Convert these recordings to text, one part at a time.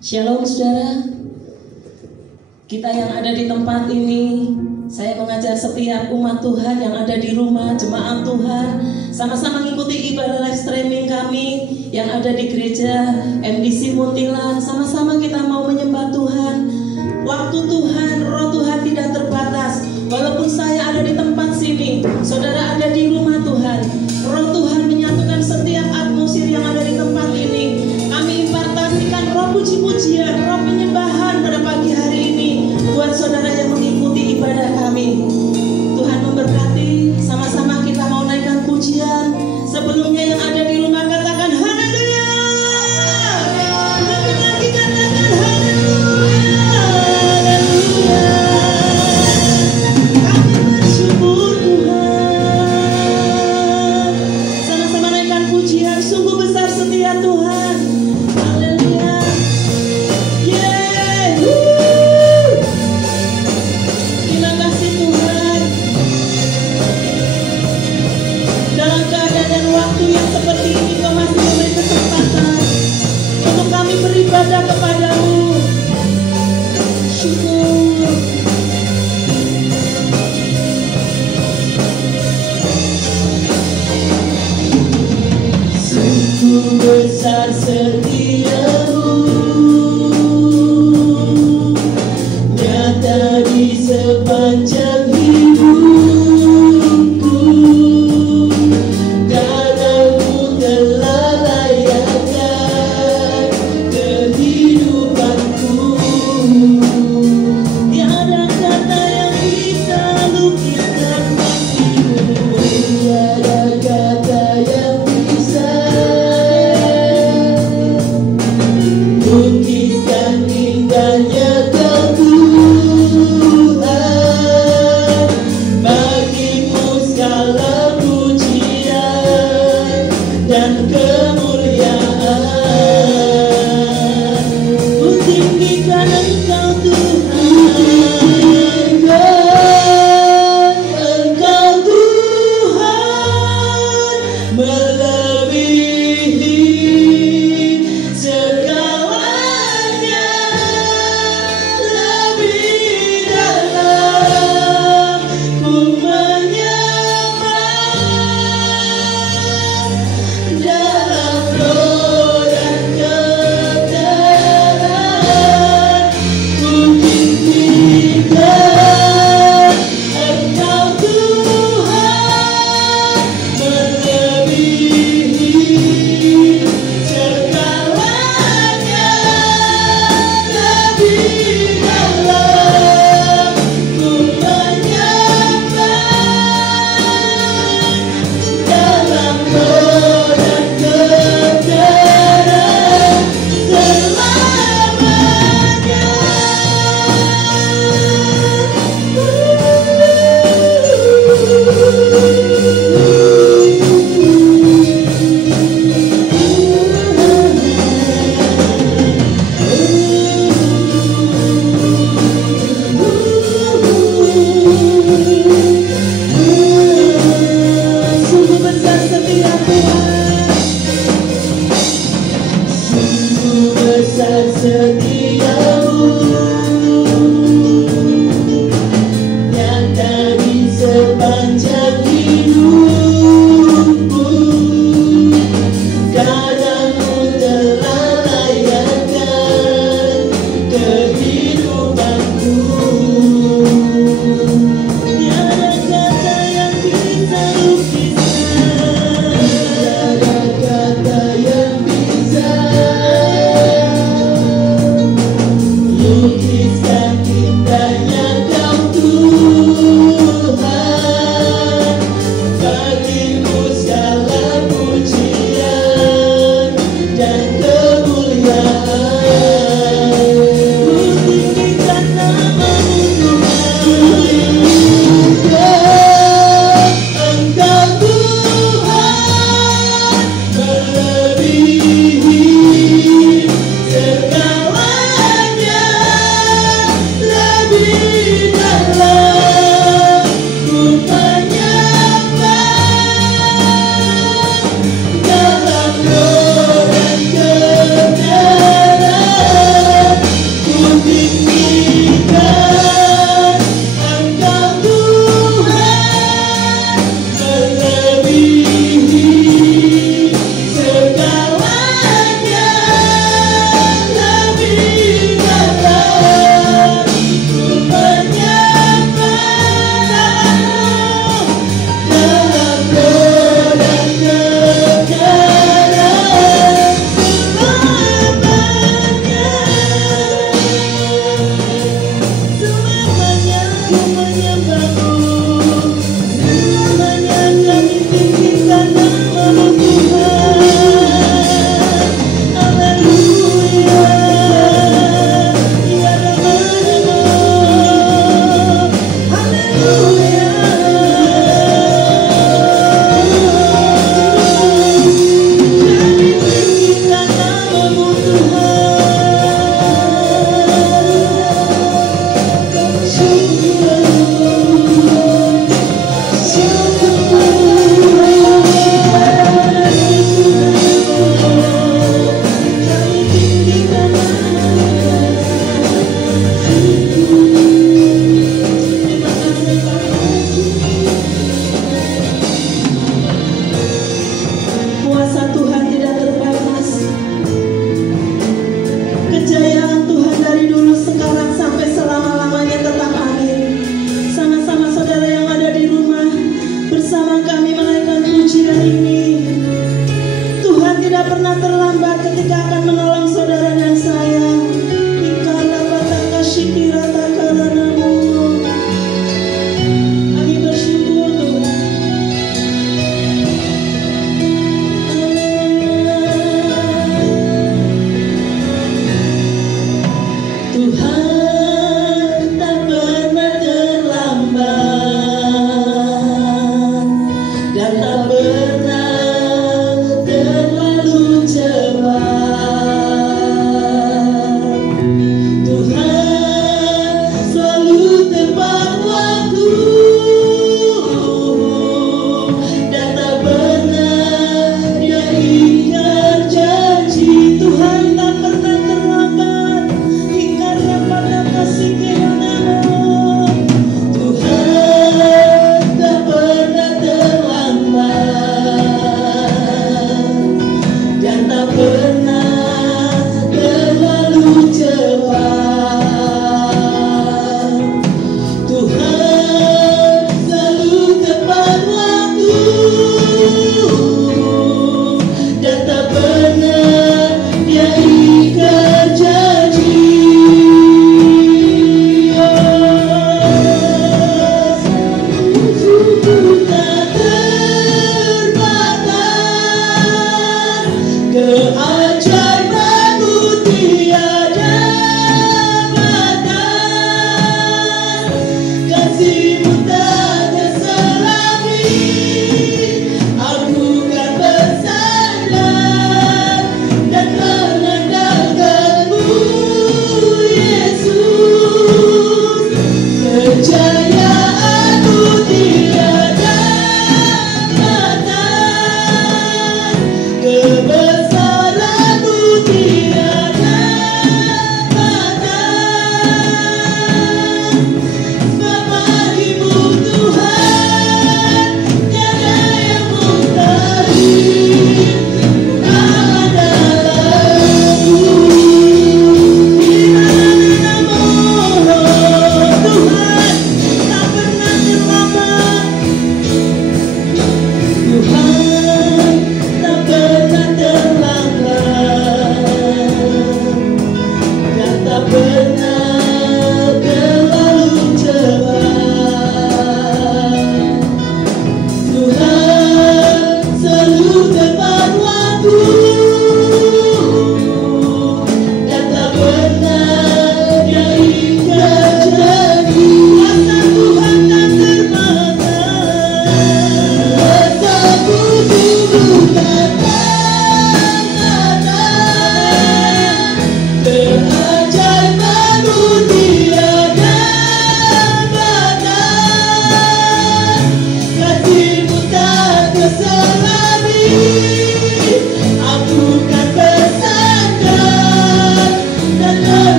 Shalom saudara, kita yang ada di tempat ini, saya mengajak setiap umat Tuhan yang ada di rumah, jemaat Tuhan, sama-sama mengikuti ibadah live streaming kami yang ada di gereja MDC Muntilan. Sama-sama kita mau menyembah Tuhan. Waktu Tuhan, roh Tuhan tidak terbatas. Walaupun saya ada di tempat sini, saudara ada di rumah Tuhan, roh Tuhan menyatukan setiap atmosfer yang ada di tempat ini. Kami impartasikan roh puji-pujian, roh penyembahan pada pagi hari ini buat saudara yang mengikuti ibadah kami. Tuhan memberkati, sama-sama kita mau naikkan pujian. Sebelumnya yang ada di rumah katakan haleluya. Lebih lagi katakan haleluya. Haleluya. Kami bersyukur Tuhan. Sama-sama naikkan pujian, sungguh besar setia Tuhan. Haleluya. Terima kasih Tuhan. Dalam keadaan dan waktu yang seperti ini, Kau masih memberi kesempatan untuk kami beribadah kepadamu. Syukur. Sungguh besar setiamu, nyata di sepanjang hidupku. Darahmu telah layakkan kehidupanku. Tiada kata yang bisa lukiskan pastimu, tiada kata yang bisa lukiskan indahnya Kau Tuhan. Bagimu segala pujian dan kemuliaan. Kutinggikan Engkau Tuhan, Engkau Tuhan melebihi segalanya, lebih dalam ku menyembah dalam roh dan kebenaran. Ku tinggikan Engkau Tuhan melebihi segalanya, lebih dalam ku menyembah dalam roh dan kebenaran selamanya. Sungguh besar setia Tuhan, sungguh besar setiamu, nyata di sepanjang hidupku. Darahmu telah layakkan kehidupanku. Tiada kata yang bisa lukiskan, tiada kata yang bisa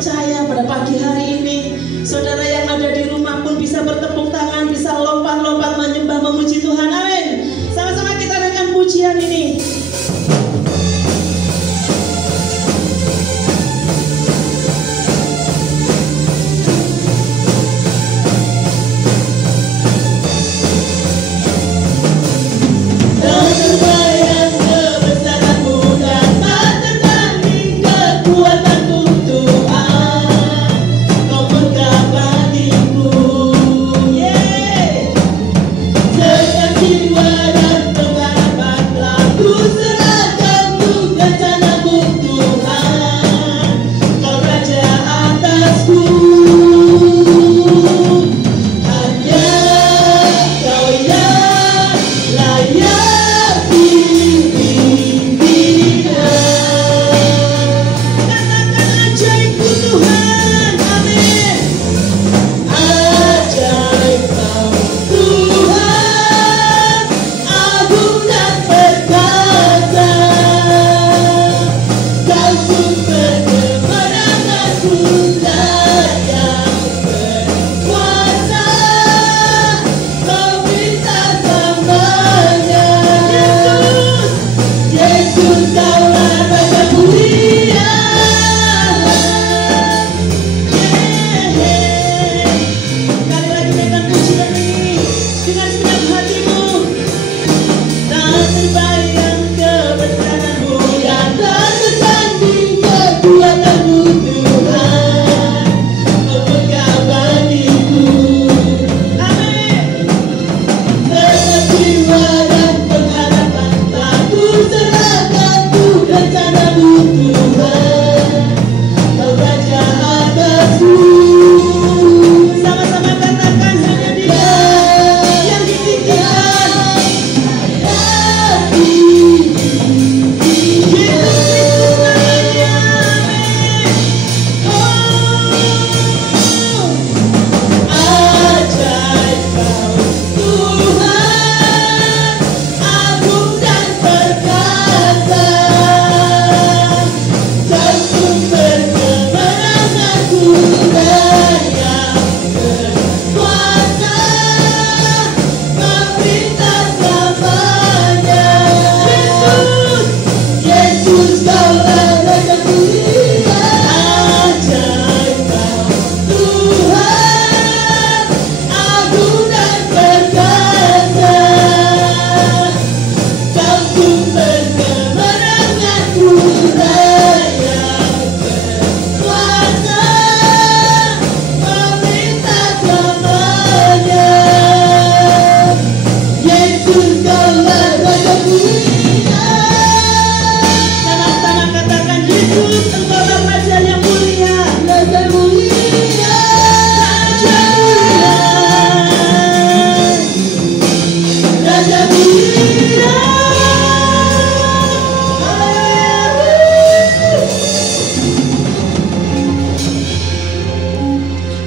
percaya pada pagi hari ini, saudara yang ada di rumah pun bisa bertepuk tangan, bisa lompat-lompat menyembah memuji Tuhan. Amin. Sama-sama kita naikkan pujian ini.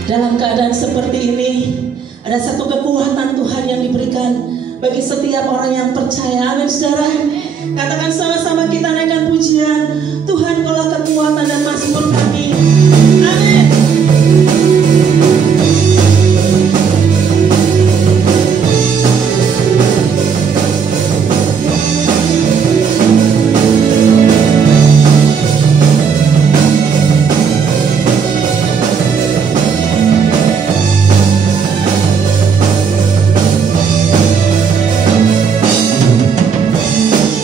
Dalam keadaan seperti ini, ada satu kekuatan Tuhan yang diberikan bagi setiap orang yang percaya. Amin, saudara. Katakan sama-sama kita naikkan pujian. Tuhan, Kaulah kekuatan dan mazmur kami. Amin.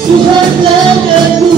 Tuhanlah kekuatan.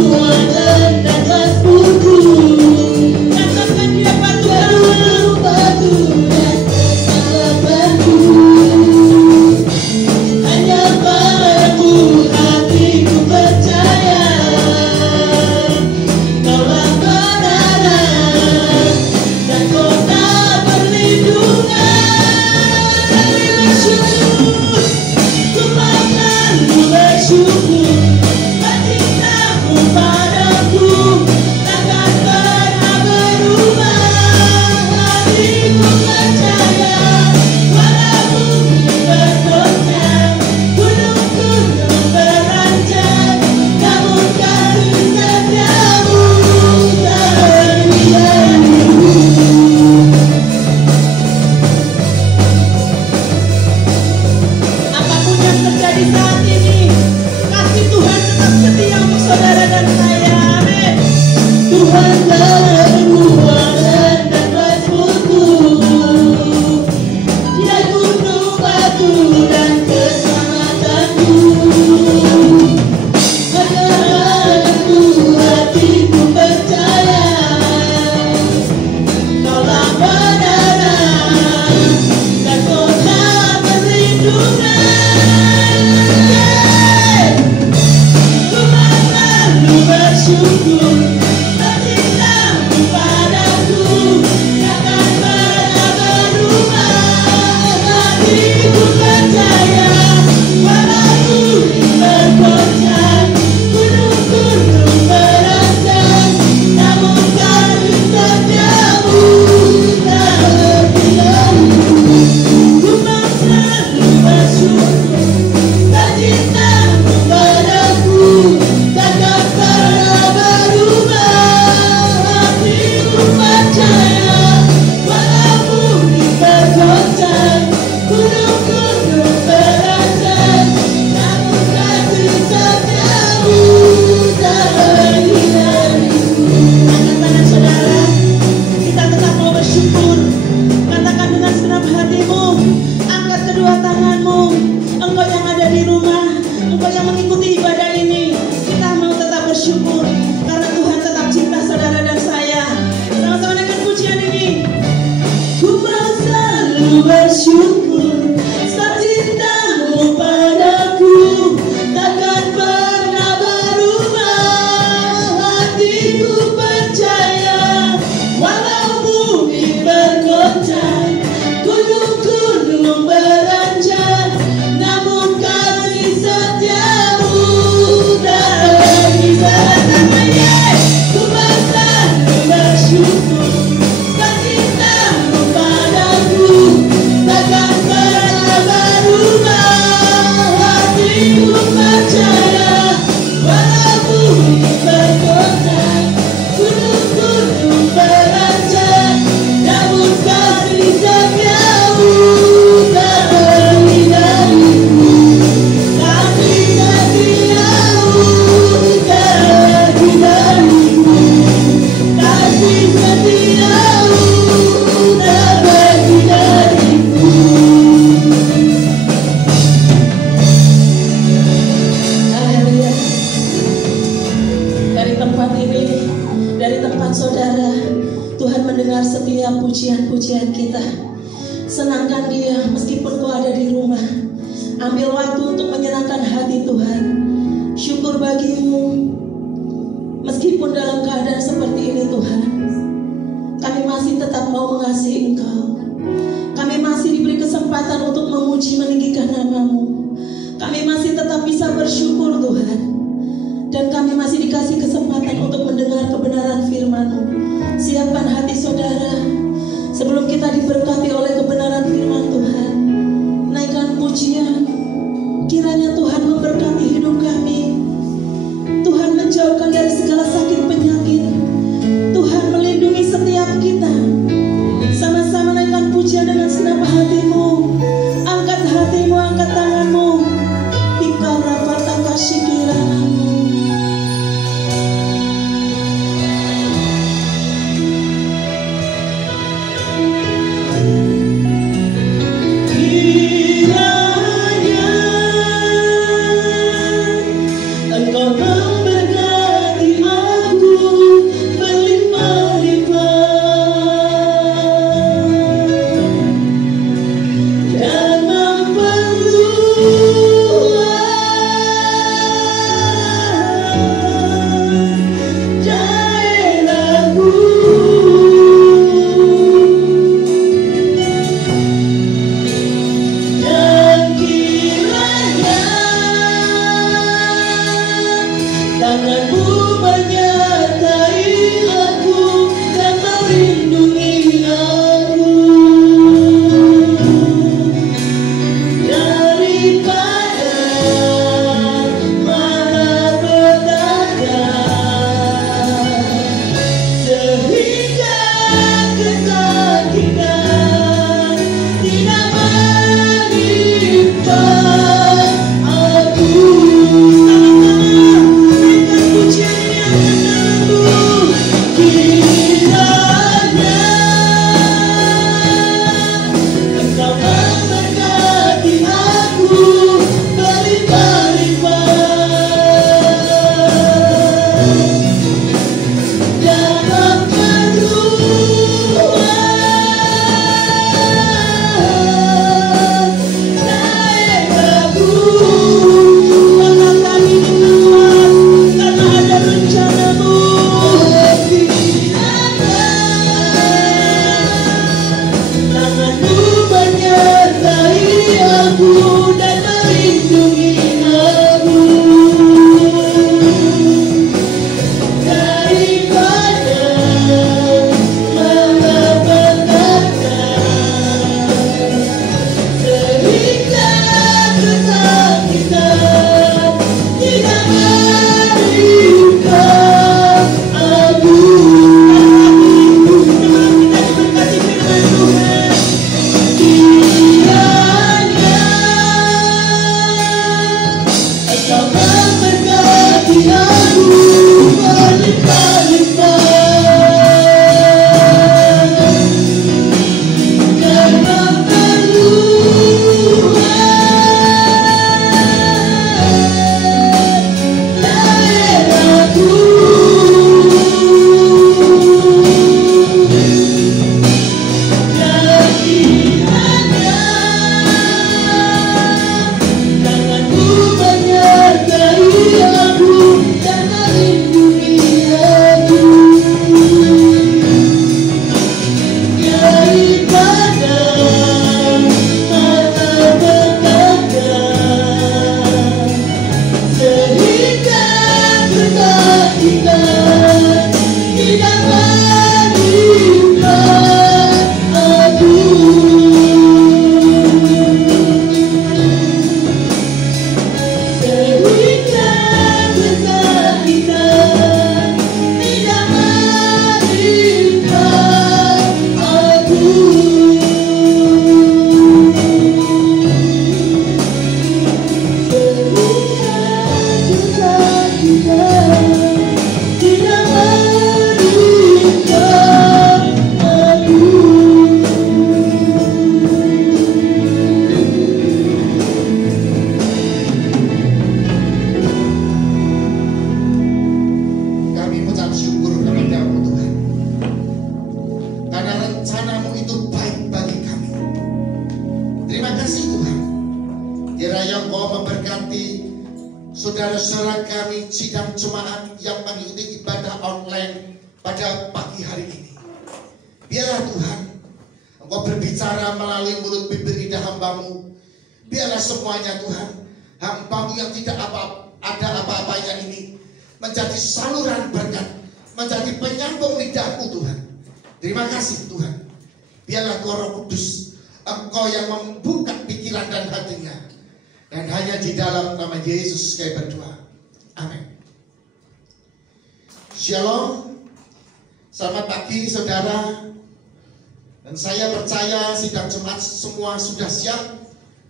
bersyukur, cintamu padaku takkan pernah berubah. Hatiku percaya, walau bumi bergoncang, gunung-gunung beranjak, namun kasih setiamu tak lebih dahulu. Ku mau selalu bersyukur, cintamu padaku takkan pernah berubah. Hatiku percaya, walau bumi bergoncang, gunung-gunung beranjak, namun kasih setiamu tak lebih dariku. Angkat tangan saudara, kita tetap mau bersyukur. Katakan dengan segenap hatimu, angkat kedua tanganmu. Engkau yang ada di rumah, engkau yang mengikuti ibadah ini, kita mau tetap bersyukur karena Tuhan tetap cinta saudara dan saya. Sama-sama dengan pujian ini. Ku mau selalu bersyukur, cintamu padaku takkan pernah berubah. Hatiku percaya, walau bumi bergoncang, gunung-gunung beranjak, namun kasih setiamu tak lagi selesai. Ku mau selalu bersyukur, cintamu padaku takkan pernah berubah. Hatiku percaya, walau bumi bergoncang, gunung-gunung beranjak, namun kasih setiamu tak lebih dariku. Kasih setiamu tak lebih dariku. Kasih setiamu tak lebih dariku. Haleluya. Dari tempat ini, dari tempat saudara, Tuhan mendengar setiap pujian-pujian kita. Senangkan Dia meskipun kau ada di rumah. Ambil waktu untuk menyenangkan hati Tuhan. Syukur bagimu meskipun dalam keadaan seperti ini Tuhan. Kami masih tetap mau mengasihi Engkau. Kami masih diberi kesempatan untuk memuji meninggikan nama-Mu. Kami masih tetap bisa bersyukur Tuhan. Dan kami masih dikasih kesempatan untuk mendengar kebenaran firman-Mu. Siapkan hati saudara sebelum kita diberkati oleh kebenaran firman Tuhan. Naikkan pujian. Kiranya Tuhan memberkati hidup kami. Tuhan menjauhkan dari segala sakit penyakit. Tuhan melindungi setiap kita. Sama-sama naikkan pujian dengan segenap hatimu. Angkat hatimu, angkat tanganmu. Ikara kata kasih kiranamu. saudara kami sidang jemaat yang mengikuti ibadah online pada pagi hari ini. Biarlah Tuhan, Engkau berbicara melalui mulut bibir indah hamba-Mu. Biarlah semuanya Tuhan, hamba-Mu yang tidak ada apa-apanya ini menjadi saluran berkat, menjadi penyambung lidahku Tuhan. Terima kasih Tuhan. Biarlah Tuhan Roh Kudus, Engkau yang membuka pikiran dan hatinya. Dan hanya di dalam nama Yesus kami berdoa. Amin. Shalom. Selamat pagi saudara. Dan saya percaya sidang jemaat semua sudah siap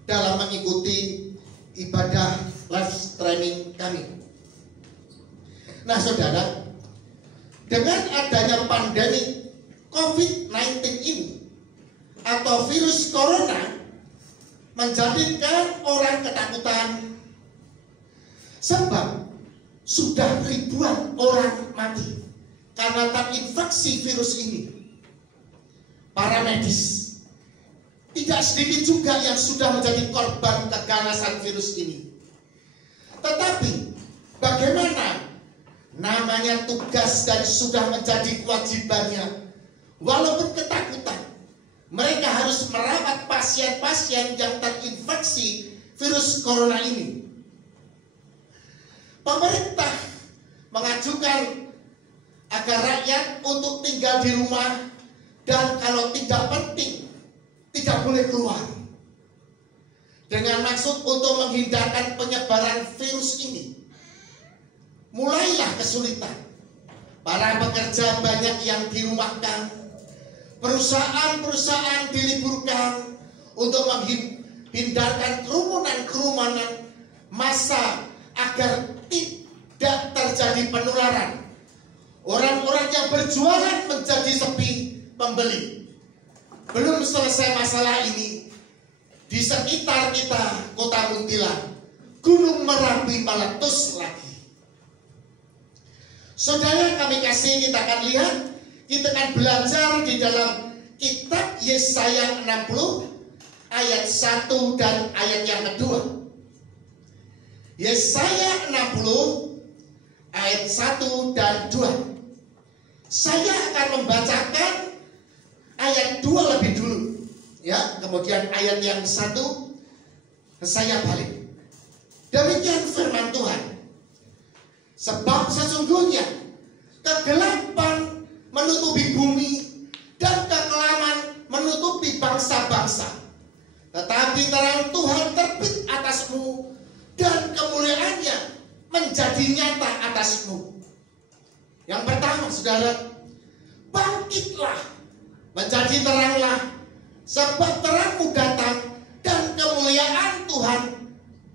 dalam mengikuti ibadah live streaming kami. Nah saudara, dengan adanya pandemi COVID-19 ini atau virus corona menjadikan orang ketakutan, sebab sudah ribuan orang mati karena terinfeksi virus ini. Para medis, tidak sedikit juga yang sudah menjadi korban keganasan virus ini. Tetapi bagaimana namanya tugas dan sudah menjadi kewajibannya, walaupun ketakutan, mereka harus merawat pasien-pasien yang terinfeksi virus corona ini. Pemerintah mengajukan agar rakyat untuk tinggal di rumah dan kalau tidak penting tidak boleh keluar. Dengan maksud untuk menghindarkan penyebaran virus ini. Mulailah kesulitan. Para pekerja banyak yang dirumahkan. Perusahaan-perusahaan diliburkan untuk menghindarkan kerumunan-kerumunan massa agar tidak terjadi penularan. Orang-orang yang berjualan menjadi sepi pembeli. Belum selesai masalah ini, di sekitar kita Kota Munthilan, Gunung Merapi meletus lagi. Saudara kami kasih, kita akan lihat, kita akan belajar di dalam kitab Yesaya 60 ayat 1 dan ayat yang kedua. Yesaya 60 ayat 1 dan 2. Saya akan membacakan ayat 2 lebih dulu, ya, kemudian ayat yang 1 saya balik. Demikian firman Tuhan. Sebab sesungguhnya kegelapan menutupi bumi dan kekelaman menutupi bangsa-bangsa. Tetapi terang Tuhan terbit atasmu dan kemuliaannya menjadi nyata atasmu. Yang pertama saudara, bangkitlah, menjadi teranglah, sebab terangmu datang dan kemuliaan Tuhan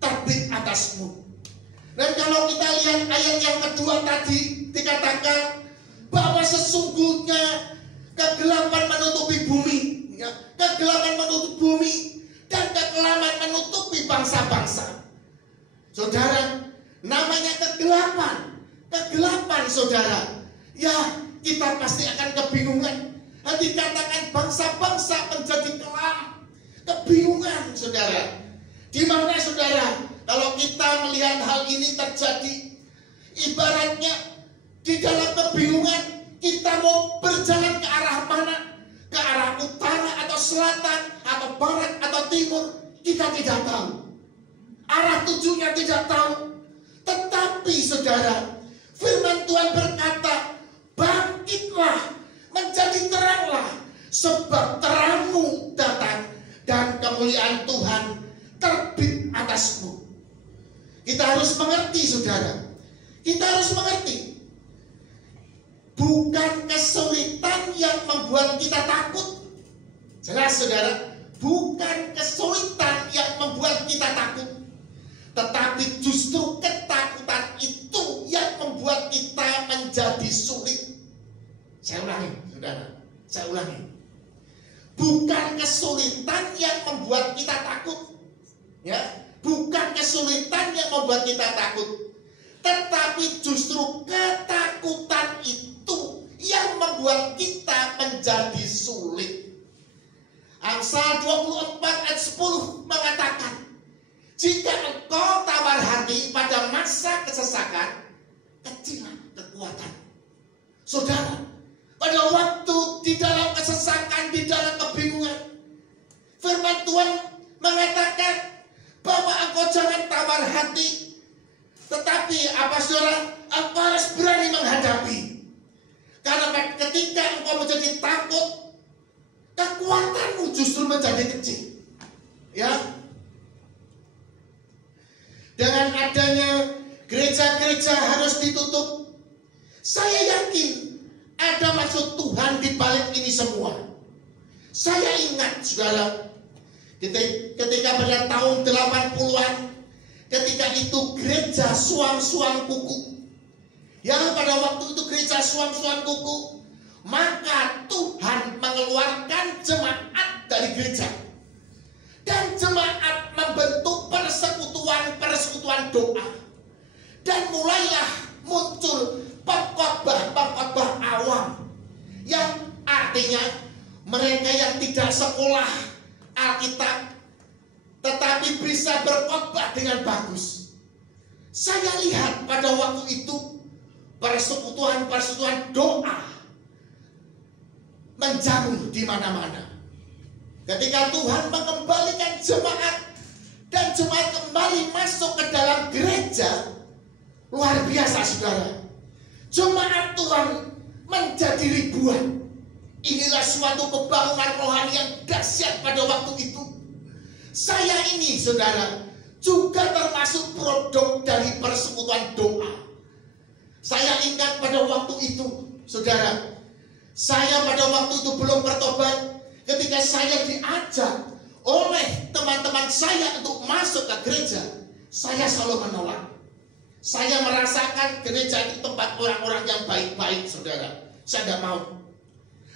terbit atasmu. Dan kalau kita lihat ayat yang kedua tadi dikatakan bahwa sesungguhnya kegelapan menutupi bumi, ya, kegelapan menutupi bumi dan kekelaman menutupi bangsa-bangsa. Saudara, namanya kegelapan saudara, ya kita pasti akan kebingungan. Dikatakan bangsa-bangsa menjadi kelam, kebingungan saudara. Di mana saudara, kalau kita melihat hal ini terjadi, ibaratnya di dalam kebingungan, kita mau berjalan ke arah mana? Ke arah utara atau selatan atau barat atau timur, kita tidak tahu. Arah tujuannya tidak tahu. Tetapi saudara, firman Tuhan berkata, bangkitlah, menjadi teranglah, sebab terangmu datang dan kemuliaan Tuhan terbit atasmu. Kita harus mengerti saudara, kita harus mengerti, bukan kesulitan yang membuat kita takut. Jelas saudara, bukan kesulitan yang membuat kita takut, tetapi justru ketakutan itu yang membuat kita menjadi sulit. Saya ulangi saudara, saya ulangi. Bukan kesulitan yang membuat kita takut, ya, bukan kesulitan yang membuat kita takut, tetapi justru ketakutan itu yang membuat kita menjadi sulit. Amsal 24 ayat 10 mengatakan, jika engkau tawar hati pada masa Saudara, pada waktu di dalam kesesakan, di dalam kebingungan, firman Tuhan mengatakan bahwa engkau jangan tawar hati, tetapi apa saudara? Engkau harus berani menghadapi. Karena ketika engkau menjadi takut, kekuatanmu justru menjadi kecil. Ya. Dengan adanya gereja-gereja harus ditutup, saya yakin ada maksud Tuhan di balik ini semua. Saya ingat saudara, ketika pada tahun 80-an, ketika itu gereja Suang-Suang Kuku, yang pada waktu itu gereja Suang-Suang Kuku, maka Tuhan mengeluarkan jemaat dari gereja, dan jemaat membentuk persekutuan doa, dan mulailah muncul pengkhotbah awam, yang artinya mereka yang tidak sekolah Alkitab tetapi bisa berkhotbah dengan bagus. Saya lihat pada waktu itu persekutuan doa menjamur di mana-mana. Ketika Tuhan mengembalikan jemaat dan jemaat kembali masuk ke dalam gereja, luar biasa saudara. Jemaat Tuhan menjadi ribuan. Inilah suatu kebangunan rohani yang dahsyat pada waktu itu. Saya ini saudara juga termasuk produk dari persekutuan doa. Saya ingat pada waktu itu saudara, saya pada waktu itu belum bertobat. Ketika saya diajak oleh teman-teman saya untuk masuk ke gereja, saya selalu menolak. Saya merasakan gereja itu tempat orang-orang yang baik-baik saudara. Saya tidak mau.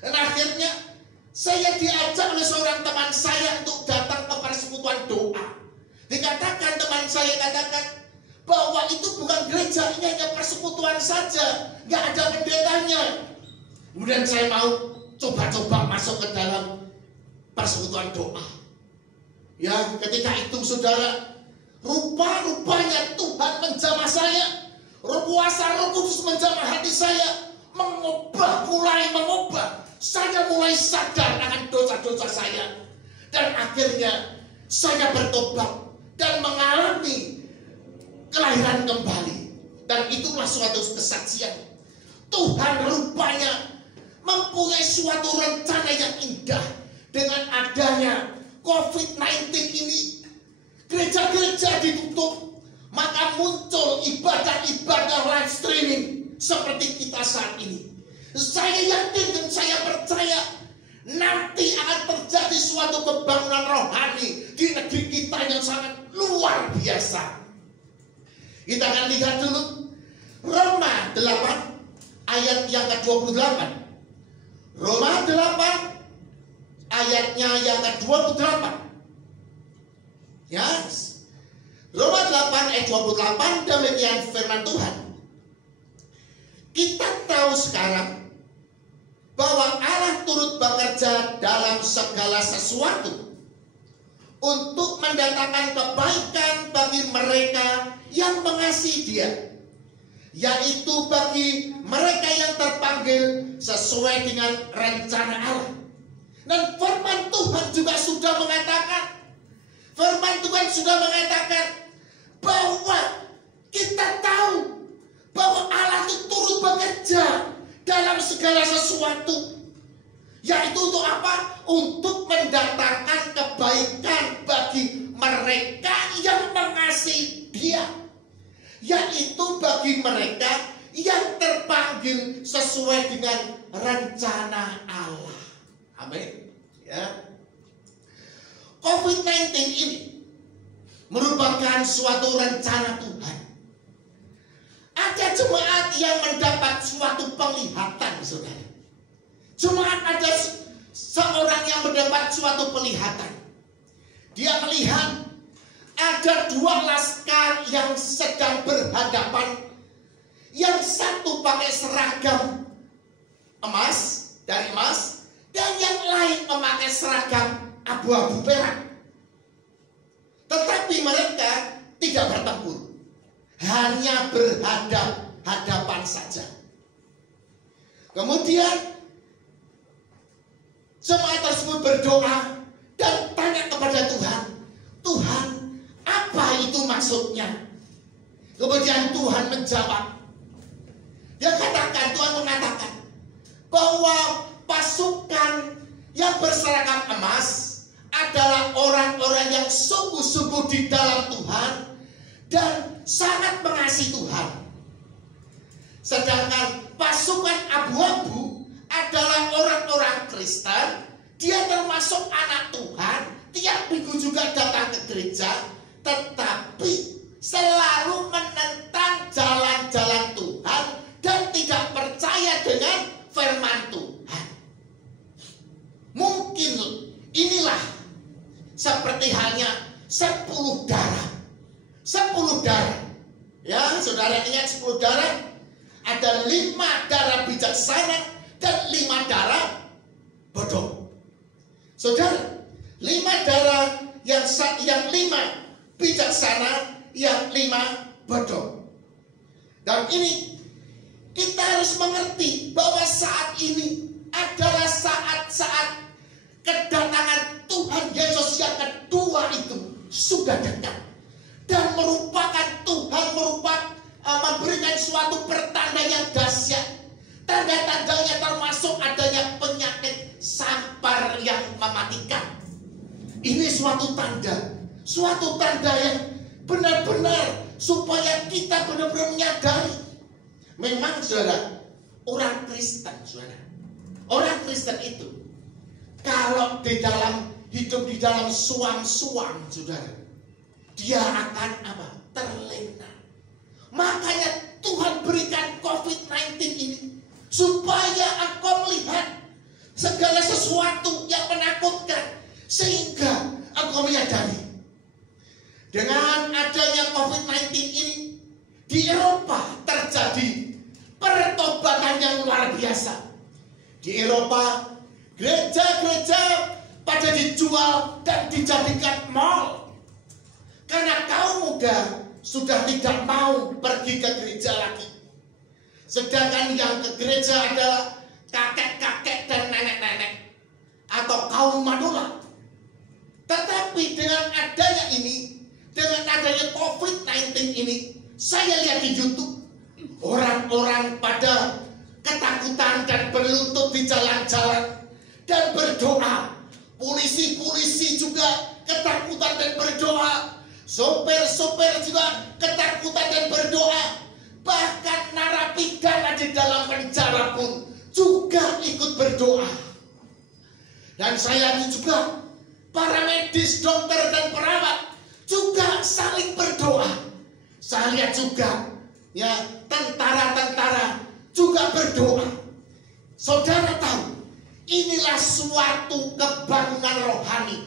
Dan akhirnya saya diajak oleh seorang teman saya untuk datang ke persekutuan doa. Dikatakan teman saya katakan bahwa itu bukan gereja, ini hanya persekutuan saja, nggak ada pendetanya. Kemudian saya mau coba-coba masuk ke dalam persekutuan doa. Ya, ketika itu saudara, rupa-rupanya Tuhan menjamah saya, kuasa Roh Kudus menjamah hati saya, mulai mengubah. Saya mulai sadar akan dosa-dosa saya, dan akhirnya saya bertobat dan mengalami kelahiran kembali. Dan itulah suatu kesaksian. Tuhan rupanya mempunyai suatu rencana yang indah. Dengan adanya COVID-19 ini, gereja-gereja ditutup, maka muncul ibadah-ibadah live streaming seperti kita saat ini. Saya yakin dan saya percaya nanti akan terjadi suatu kebangunan rohani di negeri kita yang sangat luar biasa. Kita akan lihat dulu Roma 8 ayat yang ke-28. Roma 8 ayatnya yang ke-28. Yes. Roma 8 ayat 28, demikian firman Tuhan. Kita tahu sekarang bahwa Allah turut bekerja dalam segala sesuatu untuk mendatangkan kebaikan bagi mereka yang mengasihi Dia, yaitu bagi mereka yang terpanggil sesuai dengan rencana Allah. Dan firman Tuhan juga sudah mengatakan bahwa kita tahu bahwa Allah itu turut bekerja dalam segala sesuatu, yaitu untuk apa? Untuk mendatangkan kebaikan bagi mereka yang mengasihi Dia, yaitu bagi mereka yang terpanggil sesuai dengan rencana Allah. Amin. Ya. COVID-19 ini merupakan suatu rencana Tuhan. Ada jemaat yang mendapat suatu penglihatan, saudara. Jemaat ada seorang yang mendapat suatu penglihatan. Dia melihat ada dua laskar yang sedang berhadapan. Yang satu pakai seragam emas, dan yang lain memakai seragam abu-abu perak. Tetapi mereka tidak bertempur, hanya berhadapan saja. Kemudian jemaat tersebut berdoa dan tanya kepada Tuhan, Tuhan, apa itu maksudnya? Kemudian Tuhan menjawab. Tuhan mengatakan bahwa pasukan yang berseragam emas adalah orang-orang yang sungguh-sungguh di dalam Tuhan dan sangat mengasihi Tuhan. Sedangkan pasukan abu-abu adalah orang-orang Kristen, dia termasuk anak Tuhan, tiap minggu juga datang ke gereja, tetapi selalu menentang jalan-jalan Tuhan dan tidak percaya dengan firman Tuhan. Mungkin inilah seperti halnya 10 darah. 10 darah. Ya, saudara ingat 10 darah? Ada 5 darah bijaksana dan 5 darah bodoh. Saudara, 5 darah yang 5 bijaksana, yang 5 bodoh. Dan ini kita harus mengerti bahwa saat ini adalah saat-saat kedatangan Tuhan Yesus yang kedua itu sudah dekat. Dan Tuhan memberikan suatu pertanda yang dahsyat. Tanda-tandanya termasuk adanya penyakit sampar yang mematikan. Ini suatu tanda yang benar-benar supaya kita benar-benar menyadari. Memang saudara, orang Kristen itu kalau hidup di dalam suam-suam, saudara, dia akan apa? Terlena. Makanya Tuhan berikan COVID-19 ini supaya engkau melihat segala sesuatu yang menakutkan, sehingga engkau menyadari. Dengan adanya COVID-19 ini, di Eropa terjadi pertobatan yang luar biasa. Di Eropa, gereja-gereja pada dijual dan dijadikan mall. Karena kaum muda sudah tidak mau pergi ke gereja lagi. Sedangkan yang ke gereja adalah kakek-kakek dan nenek-nenek atau kaum manula. Tetapi dengan adanya COVID-19 ini, saya lihat di YouTube, orang-orang pada ketakutan dan berlutut di jalan-jalan dan berdoa. Polisi-polisi juga ketakutan dan berdoa. Sopir-sopir juga ketakutan dan berdoa. Bahkan narapidana di dalam penjara pun juga ikut berdoa. Dan saya lihat juga para medis, dokter dan perawat juga saling berdoa. Saya lihat juga ya tentara-tentara juga berdoa. Saudara tahu, inilah suatu kebangunan rohani.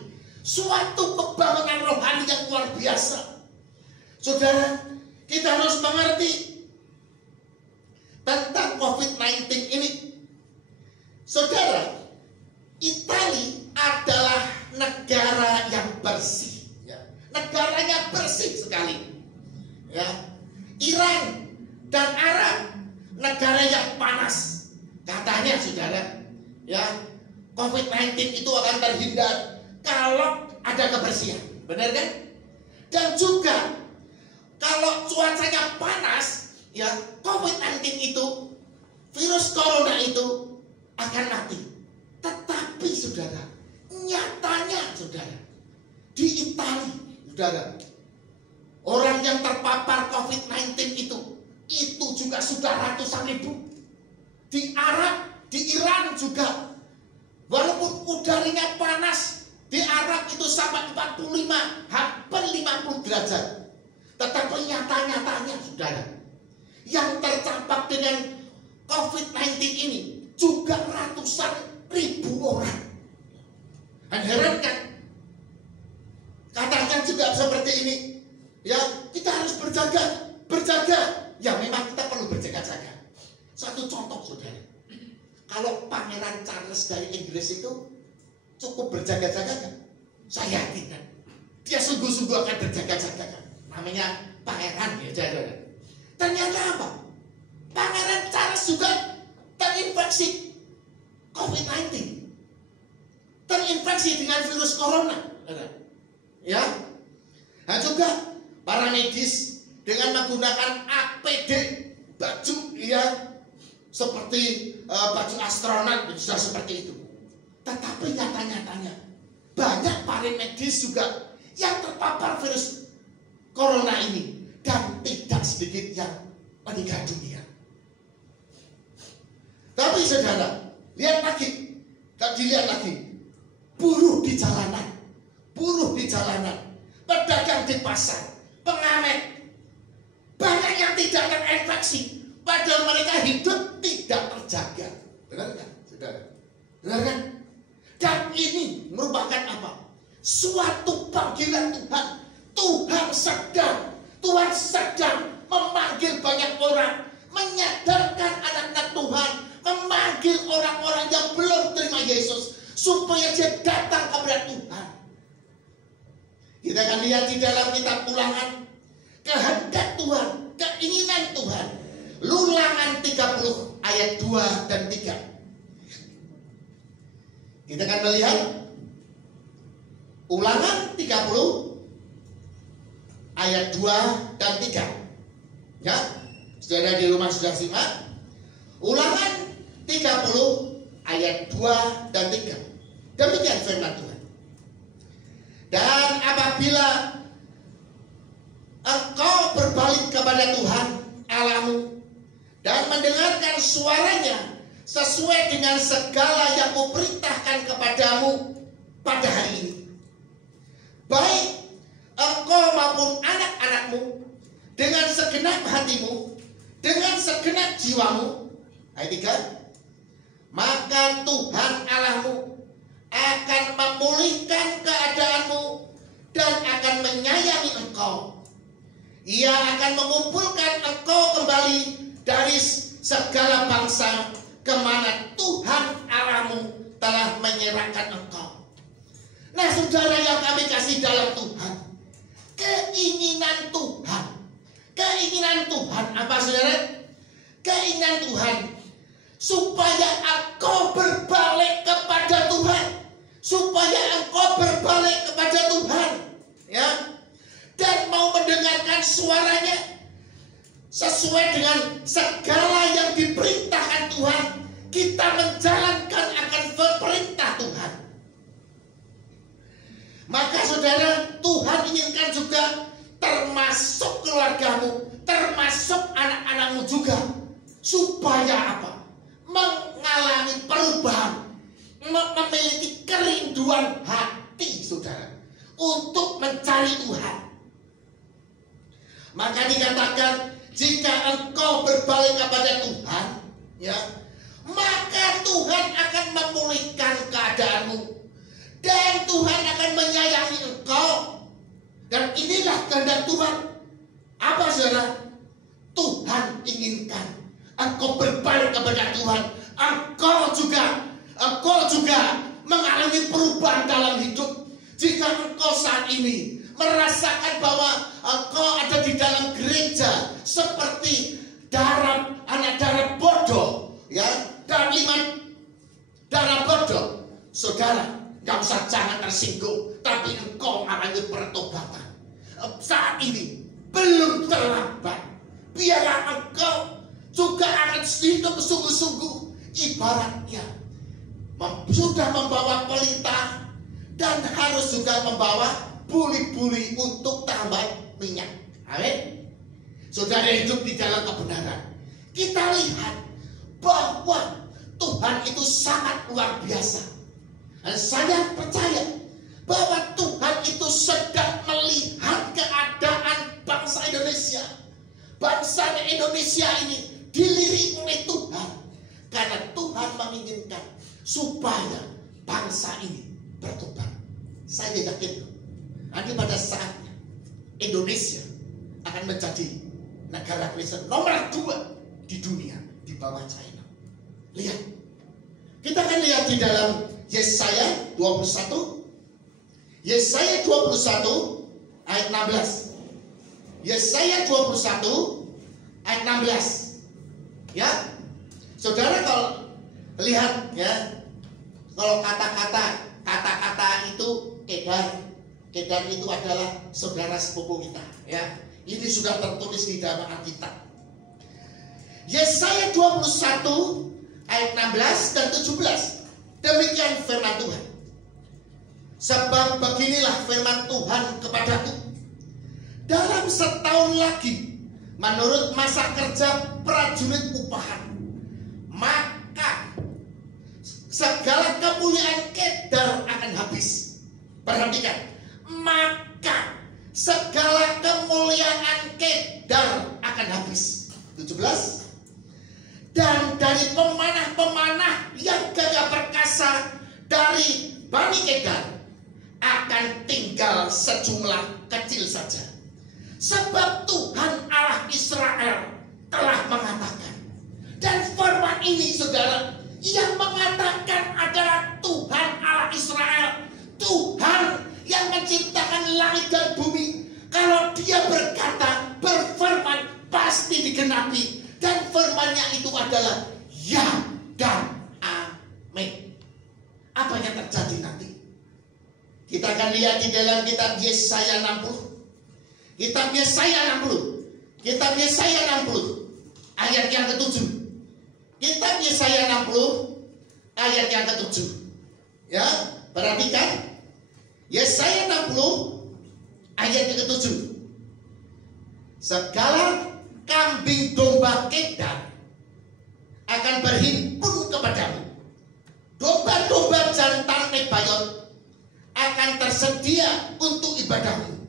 Suatu kebangunan rohani yang luar biasa. Saudara, kita harus mengerti tentang COVID-19 ini. Saudara, Italia adalah negara yang bersih. Ya. Negaranya bersih sekali. Ya. Iran dan Arab, negara yang panas. Katanya saudara, ya, COVID-19 itu akan terhindar kalau ada kebersihan. Benar kan? Dan juga kalau cuacanya panas, ya, COVID-19 itu, virus corona itu akan mati. Tetapi saudara, nyatanya saudara, di Italia, saudara, orang yang terpapar COVID-19 itu juga sudah ratusan ribu. Di Arab, di Iran juga, walaupun udaranya panas, di Arab itu sampai 45, hampir 50 derajat. Tetapi nyata-nyatanya saudara, yang tercampak dengan COVID-19 ini juga ratusan ribu orang. Dan heran kan? Katakan juga seperti ini, ya, kita harus berjaga. Ya, memang kita perlu berjaga-jaga. Satu contoh saudara, kalau Pangeran Charles dari Inggris itu cukup berjaga-jaga kan? Saya yakin kan? Dia sungguh-sungguh akan berjaga-jaga kan? Namanya Pangeran ya, saudara. Ternyata apa? Pangeran Charles juga terinfeksi terinfeksi COVID-19, terinfeksi dengan virus corona, ya. Nah juga para medis dengan menggunakan APD, baju ya seperti baju astronot, sudah seperti itu. Tetapi nyata-nyatanya banyak para medis juga yang terpapar virus corona ini dan tidak sedikit yang meninggal dunia. Tapi saudara, lihat lagi, dilihat lagi, buruh di jalanan, pedagang di pasar, pengamen, banyak yang tidak terinfeksi, padahal mereka hidup tidak terjaga. Benar kan, saudara? Benar kan? Dan ini merupakan apa? Suatu panggilan Tuhan. Tuhan sedang memanggil banyak orang, menyadarkan anak-anak Tuhan, memanggil orang-orang yang belum terima Yesus supaya dia datang kepada Tuhan. Kita akan lihat di dalam kitab Ulangan, kehendak Tuhan, keinginan Tuhan. Ulangan 30 ayat 2 dan 3. Kita akan melihat Ulangan 30 ayat 2 dan 3. Ya, saudara di rumah sudah simak. Ulangan 30 ayat 2 dan 3. Demikian firman Tuhan. Dan apabila engkau berbalik kepada Tuhan Allahmu dan mendengarkan suaranya sesuai dengan segala yang kuperintahkan kepadamu pada hari ini, baik engkau maupun anak-anakmu, dengan segenap hatimu, dengan segenap jiwamu. Ayat 3. Maka Tuhan Allahmu akan memulihkan keadaanmu dan akan menyayangi engkau. Ia akan mengumpulkan engkau kembali dari segala bangsa kemana Tuhan Allahmu telah menyerahkan engkau. Nah, saudara yang kami kasih dalam Tuhan, keinginan Tuhan apa, saudara? Keinginan Tuhan supaya engkau berbalik kepada Tuhan, ya, dan mau mendengarkan suaranya sesuai dengan segala yang diperintahkan Tuhan. Kita menjalankan akan perintah Tuhan. Maka saudara, Tuhan inginkan juga termasuk keluargamu, termasuk anak-anakmu juga, supaya apa? Mengalami perubahan, memiliki kerinduan hati, saudara, untuk mencari Tuhan. Maka dikatakan, jika engkau berbalik kepada Tuhan, ya, maka Tuhan akan memulihkan keadaanmu dan Tuhan akan menyayangi engkau. Dan inilah kehendak Tuhan. Apa, saudara? Tuhan inginkan engkau berbalik kepada Tuhan. Engkau juga mengalami perubahan dalam hidup. Jika engkau saat ini merasakan bahwa engkau ada di dalam gereja seperti anak darah bodoh, ya, dan darah bodoh, saudara, jangan tersinggung, tapi engkau mengalami pertobatan. Saat ini belum terlambat. Biarlah engkau juga akan hidup sungguh-sungguh, ibaratnya sudah membawa pelita dan harus juga membawa buli-buli untuk tambah minyak. Amin. Saudara hidup di dalam kebenaran. Kita lihat bahwa Tuhan itu sangat luar biasa. Dan saya percaya bahwa Tuhan itu sedang melihat keadaan bangsa Indonesia. Bangsa Indonesia ini dilirik oleh Tuhan. Karena Tuhan menginginkan supaya bangsa ini bertobat. Saya yakin nanti pada saatnya Indonesia akan menjadi negara Kristen nomor 2 di dunia di bawah China. Lihat, kita akan lihat di dalam Yesaya 21. Yesaya 21 ayat 16. Yesaya 21 ayat 16. Ya. Saudara, kalau Lihat ya, kalau kata-kata itu Kedar. Kedar itu adalah saudara sepupu kita ya. Ini sudah tertulis di dalam Alkitab. Yesaya 21 ayat 16 dan 17. Demikian firman Tuhan. Sebab beginilah firman Tuhan kepadaku. Dalam setahun lagi, menurut masa kerja prajurit upahan, maka segala kemuliaan Kedar akan habis. Perhatikan, maka segala kemuliaan Kedar akan habis. 17. Dan dari pemanah-pemanah yang gagah perkasa dari Bani Kedar akan tinggal sejumlah kecil saja. Sebab Tuhan Allah Israel telah mengatakan. Dan firman ini saudara, yang mengatakan adalah Tuhan Allah Israel. Tuhan yang menciptakan langit dan bumi. Kalau dia berkata, berfirman, pasti digenapi. Dan firmannya itu adalah ya dan amin. Apa yang terjadi nanti? Kita akan lihat di dalam kitab Yesaya 60. Kitab Yesaya 60. Kitab Yesaya 60 ayat yang ke-7. Kitab Yesaya 60 ayat yang ke-7. Ya, perhatikan. Yesaya 60 ayat yang ke-7. Segala kambing domba Kedar akan berhimpun kepadamu. Domba-domba jantan Nebayot akan tersedia untuk ibadahmu.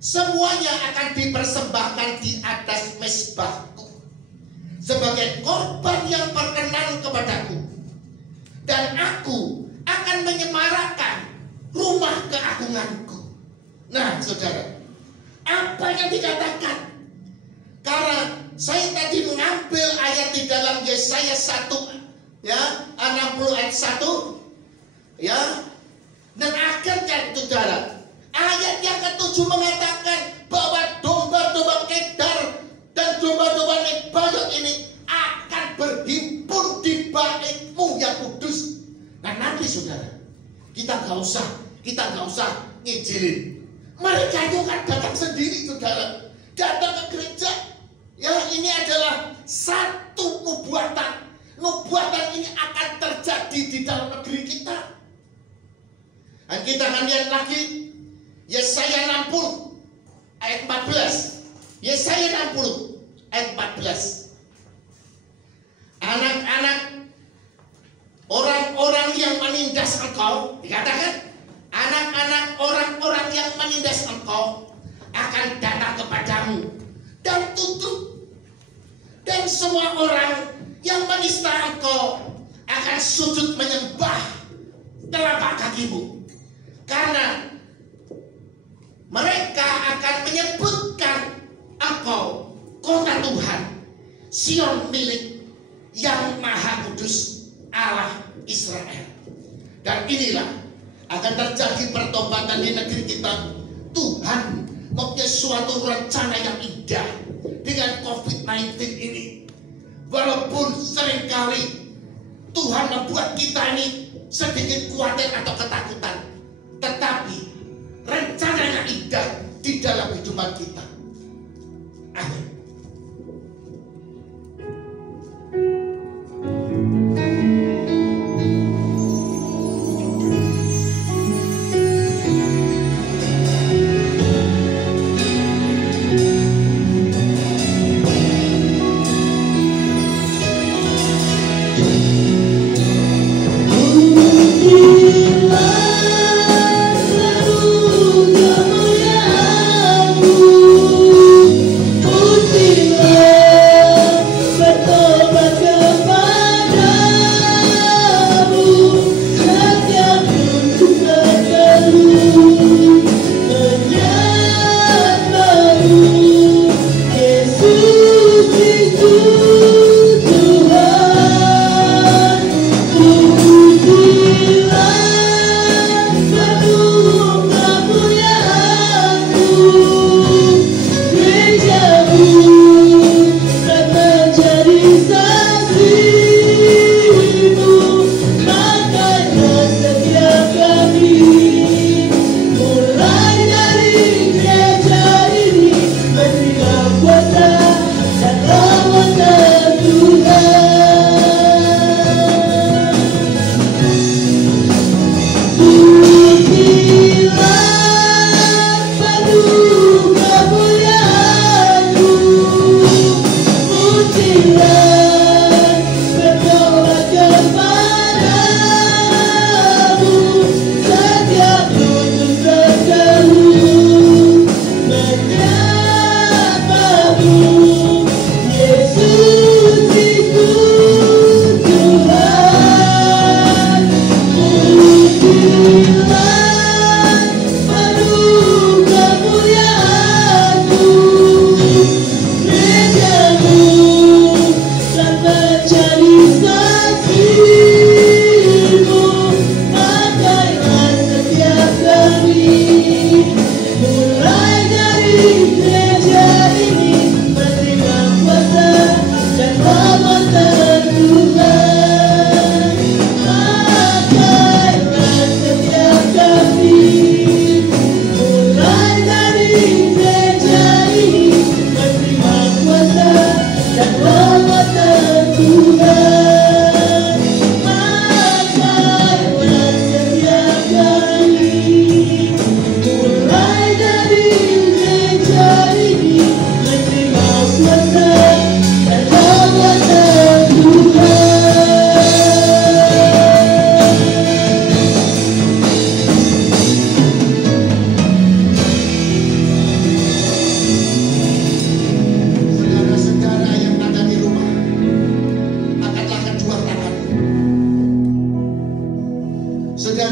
Semuanya akan dipersembahkan di atas mezbahku sebagai korban yang berkenan kepadaku. Dan aku akan menyemarakkan rumah keagunganku. Nah saudara, apa yang dikatakan? Karena saya tadi mengambil ayat di dalam Yesaya 1 ya, 60 ayat 1 ya. Dan akhirnya saudara, ayat yang ke-7 mengatakan bahwa domba-domba Kedar dan domba-domba Nebayot ini akan berhimpun di baitmu yang kudus. Nah nanti saudara, kita nggak usah ngijilin. Mereka itu kan datang sendiri saudara, datang ke gereja. Ya, ini adalah satu nubuatan. Nubuatan ini akan terjadi di dalam negeri kita. Dan kita akan lihat lagi Yesaya 60 ayat 14. Yesaya 60 ayat 14. Anak-anak orang-orang yang menindas engkau, dikatakan anak-anak orang-orang yang menindas engkau akan datang kepadamu dan tutup. Dan semua orang yang menista engkau akan sujud menyembah telapak kakimu. Karena mereka akan menyebutkan engkau kota Tuhan, Sion milik yang maha kudus Allah Israel. Dan inilah akan terjadi pertobatan di negeri kita. Tuhan mempunyai suatu rencana yang indah dengan COVID-19 ini. Walaupun seringkali Tuhan membuat kita ini sedikit khawatir atau ketakutan, tetapi rencananya indah di dalam kehidupan kita. Amin. Puji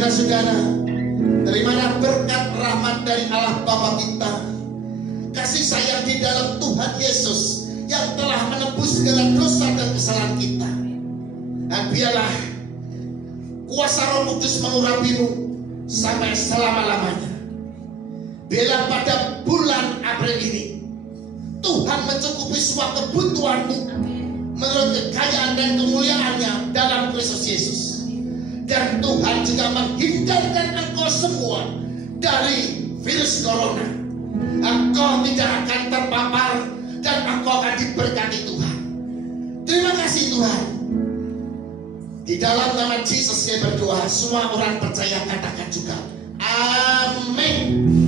Saudara-saudara, terimalah berkat rahmat dari Allah Bapa kita, kasih sayang di dalam Tuhan Yesus yang telah menebus segala dosa dan kesalahan kita. Dan biarlah kuasa Roh Kudus mengurapimu sampai selama-lamanya. Biarlah pada bulan April ini Tuhan mencukupi semua kebutuhanmu menurut kekayaan dan kemuliaannya dalam Kristus Yesus. Dan Tuhan juga menghindarkan engkau semua dari virus corona. Engkau tidak akan terpapar dan engkau akan diberkati Tuhan. Terima kasih Tuhan. Di dalam nama Yesus saya berdoa. Semua orang percaya katakan juga amin.